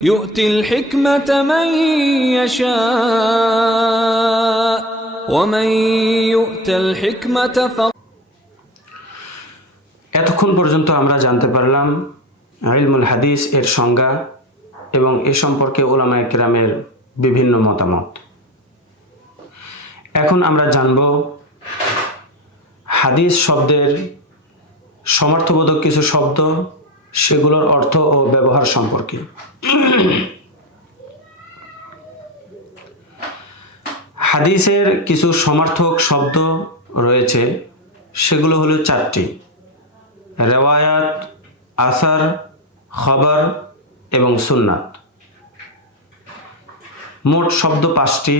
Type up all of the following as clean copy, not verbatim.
يؤتي الحكمة من يشاء ومن يؤت الحكمة এতক্ষণ পর্যন্ত আমরা জানতে পারলাম ইলমুল হাদিস এর সংজ্ঞা এবং এ সম্পর্কে উলামায়ে কেরামের বিভিন্ন মতামত। এখন আমরা জানব হাদিস শব্দের সমর্থবোধক কিছু শব্দ, সেগুলোর অর্থ ও ব্যবহার সম্পর্কে। হাদিসের কিছু সমার্থক শব্দ রয়েছে, সেগুলো হলো চারটি: রেওয়ায়াত, আসার, খবর এবং সুন্নাত। মোট শব্দ পাঁচটি: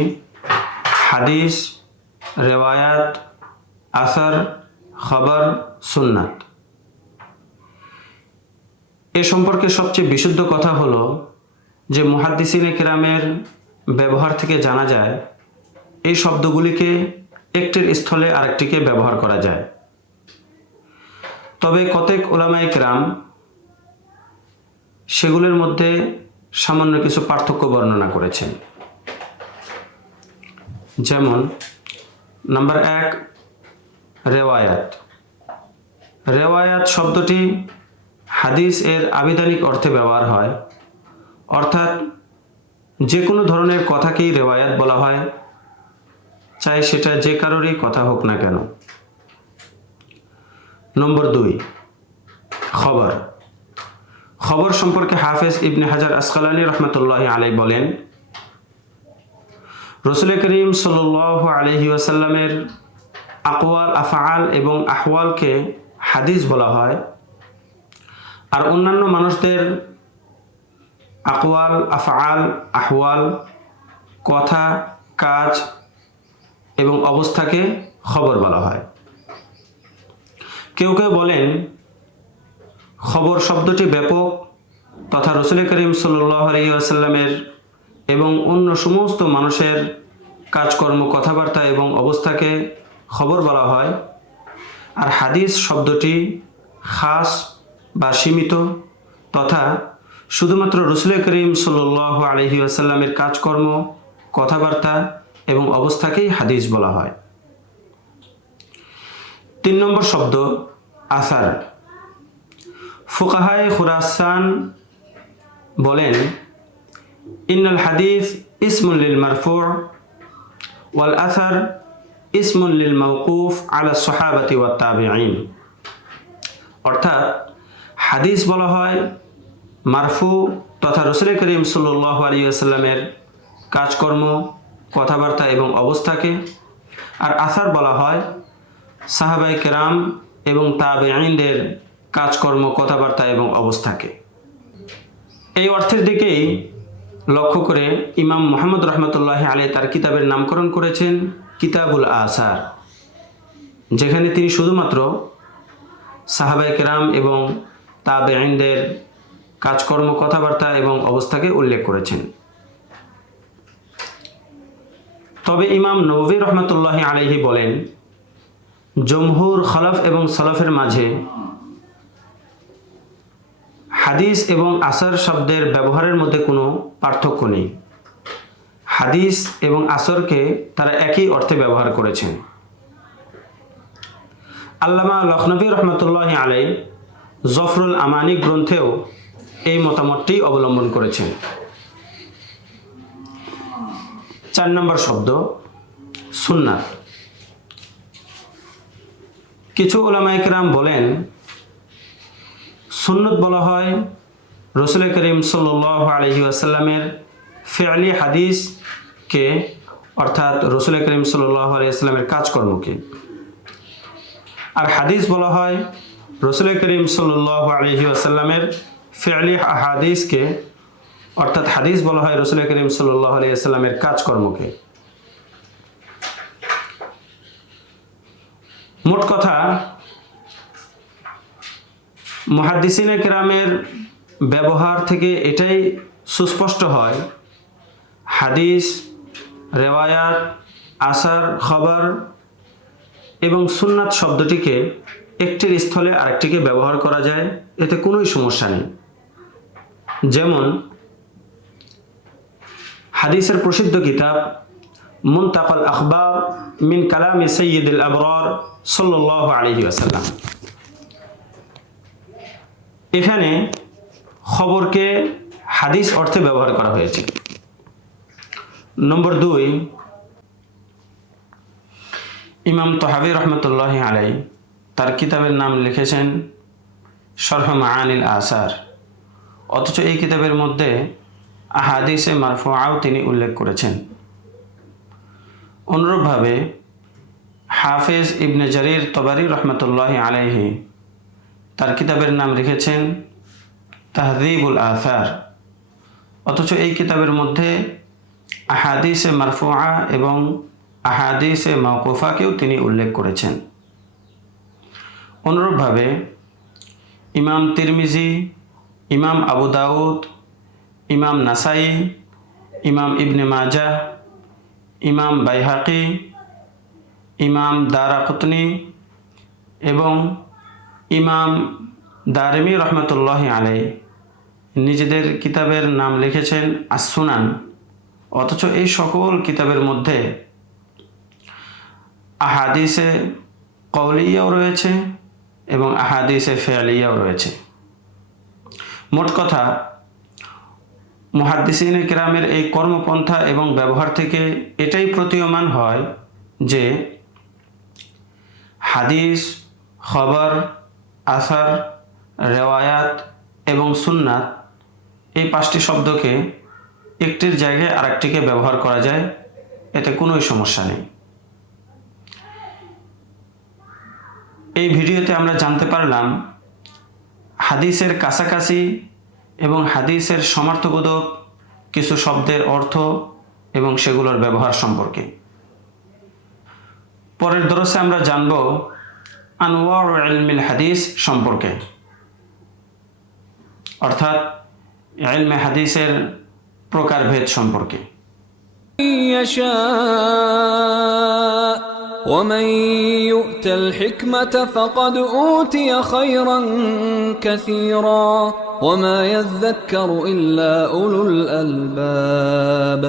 হাদিস, রেওয়ায়াত, আসার, খবর, সুন্নাত। এ সম্পর্কে সবচেয়ে বিশুদ্ধ কথা হলো যে মুহাদ্দিসিনে কেরামের ব্যবহার থেকে জানা যায় এই শব্দগুলিকে একটির স্থলে আরেকটিকে ব্যবহার করা যায়। তবে কতক উলামায়ে কেরাম সেগুলোর মধ্যে সামান্য কিছু পার্থক্য বর্ণনা করেছেন। যেমন নাম্বার 1, রেওয়ায়াত। রেওয়ায়াত শব্দটি হাদিস এর আবিধানিক অর্থে ব্যবহার হয়, অর্থাৎ যে কোনো ধরনের কথাকেই রেওয়ায়াত বলা হয়, চাই সেটা যে কারোরই কথা হোক না কেন। নম্বর 2, খবর। খবর সম্পর্কে হাফেজ ইবনে হাজার আসকালানী রহমতুল্লাহি আলাইহি বলেন, রাসূল করিম সাল্লাল্লাহু আলাইহি ওয়াসাল্লামের আকওয়াল, আফআল এবং আহওয়ালকে হাদিস বলা হয়, আর অন্যান্য মানুষদের আকওয়াল, আফআল, আহওয়াল, কথা, কাজ এবং অবস্থাকে খবর বলা হয়। কেউ কেউ বলেন খবর শব্দটি ব্যাপক তথা রাসূল করিম সাল্লাল্লাহু আলাইহি ওয়াসাল্লামের এবং অন্য সমস্ত মানুষের কাজকর্ম, কথাবার্তা এবং অবস্থাকে খবর বলা হয়, আর হাদিস শব্দটি খাস বা সীমিত তথা শুধুমাত্র রাসূল করিম সাল্লাল্লাহু আলাইহি ওয়াসাল্লামের কাজকর্ম, কথাবার্তা এবং অবস্থাকেই হাদিস বলা হয়। 3 নম্বর শব্দ আসার। ফুকাহায়ে খুরাসান বলেন, ইন্নাল হাদিস ইসমুন লিল মারফু' ওয়াল আসার ইসমুন লিল মাওকুফ আলা সাহাবাতি ওয়াত তাবিঈন। অর্থাৎ হাদিস বলা হয় মারফু তথা রাসূল করিম সাল্লাল্লাহু আলাইহি ওয়াসাল্লামের কাজকর্ম, কথাবার্তা এবং অবস্থাকে, আর আসার বলা হয় সাহাবায়ে কেরাম এবং তাবিঈনদের কাজকর্ম, কথাবার্তা এবং অবস্থাকে। এই অর্থের দিকেই লক্ষ্য করে ইমাম মুহাম্মদ রহমতুল্লাহি আলাইহি তার কিতাবের নামকরণ করেছেন কিতাবুল আসার, যেখানে তিনি শুধুমাত্র সাহাবায়ে কেরাম এবং তাবিঈনদের কাজকর্ম, কথাবার্তা এবং অবস্থাকে উল্লেখ করেছেন। তবে ইমাম নববী রহমতুল্লাহি আলাইহি বলেন, জমহুর, খলফ এবং সলফের মাঝে হাদিস এবং আসর শব্দের ব্যবহারের মধ্যে কোনো পার্থক্য নেই। হাদিস এবং আসরকে তারা একই অর্থে ব্যবহার করেছেন। আল্লামা লখনবী রহমতুল্লাহি আলাইহি জফরুল আমানি গ্রন্থেও এই মতামতটি অবলম্বন করেছেন। 4 নম্বর শব্দ সুন্নাত। কিছু উলামায়ে কেরাম বলেন, সুন্নত বলা হয় রাসূল করিম সাল্লাল্লাহু আলাইহি ওয়াসাল্লামের ফি'লি হাদিসকে, অর্থাৎ রাসূল করিম সাল্লাল্লাহু আলাইহি ওয়াসাল্লামের কাজকর্মকে, আর হাদিস বলা হয় রাসূল করিম সাল্লাল্লাহু আলাইহি ওয়াসাল্লামের ফি'লি হাদিসকে, অর্থাৎ হাদিস বলা হয় রাসূল করিম সাল্লাল্লাহু আলাইহি ওয়াসাল্লামের কাজকর্মকে। মোট কথা, মুহাদ্দিসিনে কেরামের ব্যবহার থেকে এটাই সুস্পষ্ট হয়, হাদিস, রেওয়ায়াত, আসার, খবর এবং সুন্নাত শব্দটিকে একটির স্থলে আরেকটিকে ব্যবহার করা যায়, এতে কোনোই সমস্যা নেই। যেমন হাদিসের প্রসিদ্ধ কিতাব মুনতাকাল আখবার মিন কালামি সাইয়্যিদুল আবরার সাল্লাল্লাহু আলাইহি ওয়াসাল্লাম। এখানে খবরকে হাদিস অর্থে ব্যবহার করা হয়েছে। নম্বর 2, ইমাম তহাবী রহমতুল্লাহি আলাইহি তার কিতাবের নাম লিখেছেন শরহ মাআনিল আসার, অথচ এই কিতাবের মধ্যে আহাদিসে মারফুআও তিনি উল্লেখ করেছেন। অনুরূপভাবে হাফেজ ইবনে জারির তবারি রহমতুল্লাহি আলাইহি তার কিতাবের নাম লিখেছেন তাহযীবুল আসার, অথচ এই কিতাবের মধ্যে আহাদিসে মারফুআ এবং আহাদিসে মাওকুফাকেও তিনি উল্লেখ করেছেন। অনুরূপভাবে ইমাম তিরমিজি, ইমাম আবু দাউদ, ইমাম নাসাই, ইমাম ইবনে মাজাহ, ইমাম বাইহাকি, ইমাম দারাকুতনি এবং ইমাম দারিমি রহমতুল্লাহি আলাইহি নিজেদের কিতাবের নাম লিখেছেন আস-সুনান, অথচ এই সকল কিতাবের মধ্যে আহাদিসে কওলিয়াও রয়েছে এবং আহাদিসে ফি'লিয়াও রয়েছে। মোট কথা, মুহাদ্দিসিনে কেরামের এই কর্মপন্থা এবং ব্যবহার থেকে এটাই প্রতীয়মান হয় যে হাদিস, খবর, আসার, রেওয়ায়াত এবং সুন্নাত এই 5টি শব্দকে একটির জায়গায় আরেকটিকে ব্যবহার করা যায়, এতে কোনোই সমস্যা নেই। এই ভিডিওতে আমরা জানতে পারলাম হাদিসের কাছাকাছি এবং হাদিসের সমর্থবোধক কিছু শব্দের অর্থ এবং সেগুলোর ব্যবহার সম্পর্কে। পরের দরসে আমরা জানব আনওয়াউ ইলমিল হাদিস সম্পর্কে, অর্থাৎ ইলমে হাদিসের প্রকারভেদ সম্পর্কে। ومن يؤت الحكمة فقد أوتي خيرا كثيرا وما يذكر إلا أولو الألباب